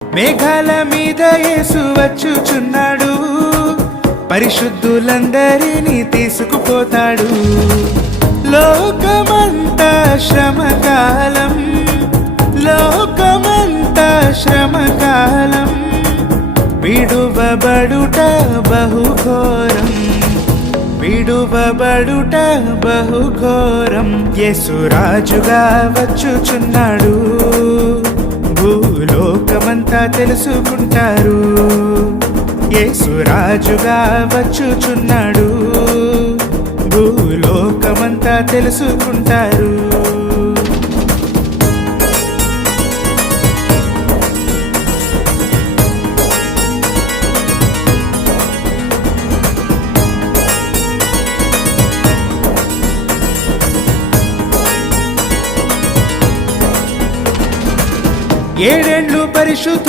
మేఘాల మీద యేసు వచ్చుచున్నాడు, పరిశుద్ధులందరినీ తీసుకుపోతాడు. లోకమంతా శ్రమకాలం, లోకమంతా శ్రమకాలం, విడువబడుట బహుఘోరం, విడువబడుట బహుఘోరం. యేసు రాజుగా వచ్చుచున్నాడు, భూలోకమంతా తెలుసుకుంటారు. యేసు రాజుగా వచ్చుచున్నాడు, భూలోకమంతా తెలుసుకుంటారు. ఏడేండ్లు పరిశుద్ధ